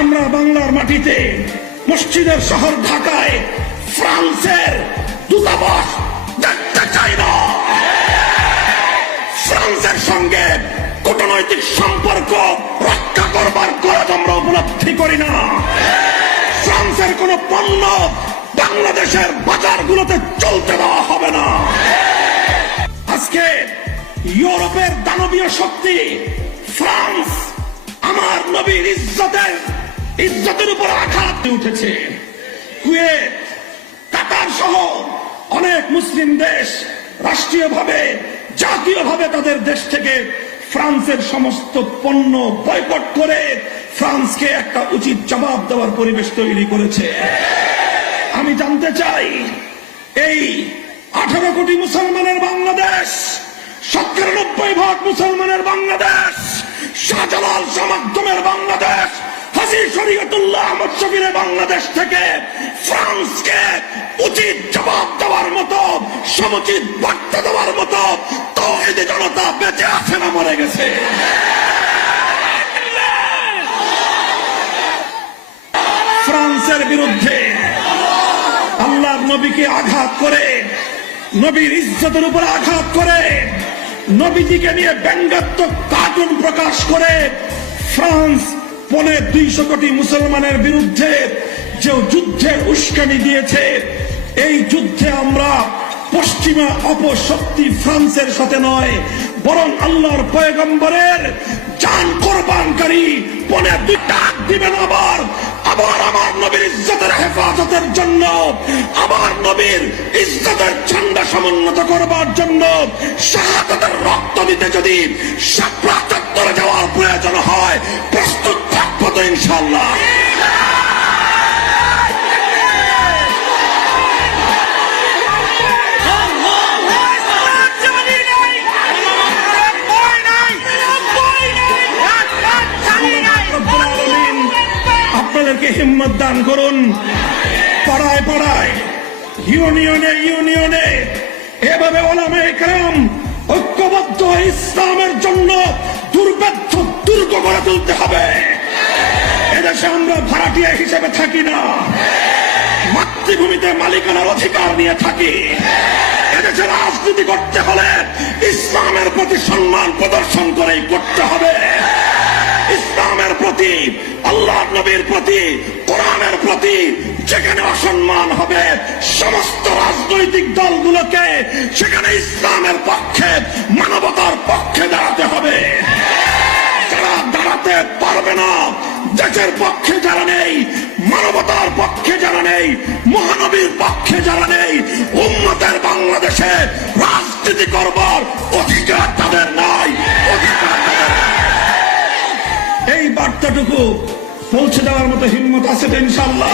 আমরা বাংলার মাটিতে মসজিদের শহর ঢাকায় ফ্রান্সের দূতাবাস দেখতে চাই না। ফ্রান্সের সঙ্গে কূটনৈতিক সম্পর্ক রক্ষা করবার করাজ আমরা উপলব্ধি করি না। ফ্রান্সের কোন পণ্য বাংলাদেশের বাজারগুলোতে চলতে দেওয়া হবে না। আজকে ইউরোপের দানবীয় শক্তি ফ্রান্স আমার নবীর ইজ্জতের উপর আঘাত উঠেছে। কুয়েত, কাতার সহ অনেক মুসলিম দেশ রাষ্ট্রীয়ভাবে জাতীয়ভাবে তাদের দেশ থেকে ফ্রান্সের সমস্ত পণ্য বয়কট করে ফ্রান্সকে একটা উচিত জবাব দেওয়ার পরিবেশ তৈরি করেছে। আমি জানতে চাই, এই 18 কোটি মুসলমানের বাংলাদেশ, 97% মুসলমানের বাংলাদেশ, শাহজালাল সামাদ্দমের বাংলাদেশ, হাজী শরীয়তুল্লাহ আহমদ শফীর বাংলাদেশ থেকে ফ্রান্সকে উচিত জবাব দেওয়ার মতো, সমুচিত বার্তা দেওয়ার মতো তাওহীদি জনতা বেঁচে আছে না মরে গেছে? ফ্রান্সের বিরুদ্ধে আল্লাহর নবীকে আঘাত করে, নবীর ইজ্জতের উপর আঘাত করে, নবীজিকে নিয়ে ব্যঙ্গাত্মক কার্টুন প্রকাশ করে ফ্রান্স 250 কোটি মুসলমানের বিরুদ্ধে যে যুদ্ধের উস্কানি দিয়েছে, এই যুদ্ধে আমরা পশ্চিমা অপশক্তি ফ্রান্সের সাথে নয়, বরং আল্লাহর পয়গম্বরের জান কোরবানকারী 2.5 ডাক দিবেন। আবার আমার নবীর ইজ্জতের হেফাজতের জন্য, আমার নবীর ইজ্জতের ঝান্ডা সমুন্নত করবার জন্য শাহাদাতের রক্ত দিতে যদি শাপলা চত্বরে যাওয়ার প্রয়োজন হয়, প্রস্তুত থাকবো তো ইনশাআল্লাহ। আপনাদেরকে হিম্মত দান করুন। পাড়ায় পাড়ায়, ইউনিয়নে ইউনিয়নে এভাবে ওলামায়ে কেরাম ঐক্যবদ্ধ ইসলামের জন্য দুর্ভেদ্য দুর্গ গড়ে তুলতে হবে। এদেশে আমরা ভাড়াটিয়া হিসেবে থাকি না, মাতৃভূমিতে মালিকানার অধিকার নিয়ে থাকি। এদেশে রাজনীতি করতে হলে ইসলামের প্রতি সম্মান প্রদর্শন করেই করতে হবে। ইসলামের প্রতি, আল্লাহর নবীর প্রতি, কোরআনের প্রতি যেখানে অসম্মান হবে, সমস্ত রাজনৈতিক দলগুলোকে সেখানে ইসলামের পক্ষে, মানবতার পক্ষে দাঁড়াতে হবে। যারা দাঁড়াতে পারবে না, দেশের পক্ষে যারা নেই, মানবতার পক্ষে যারা নেই, মহানবীর পক্ষে যারা নেই, উম্মতের বাংলাদেশে রাজনীতি করবার অধিকার তাদের নাই, অধিকার তাদের নাই। এই বার্তাটুকু পৌঁছে দেওয়ার মতো হিম্মত আছে তো ইনশাআল্লাহ?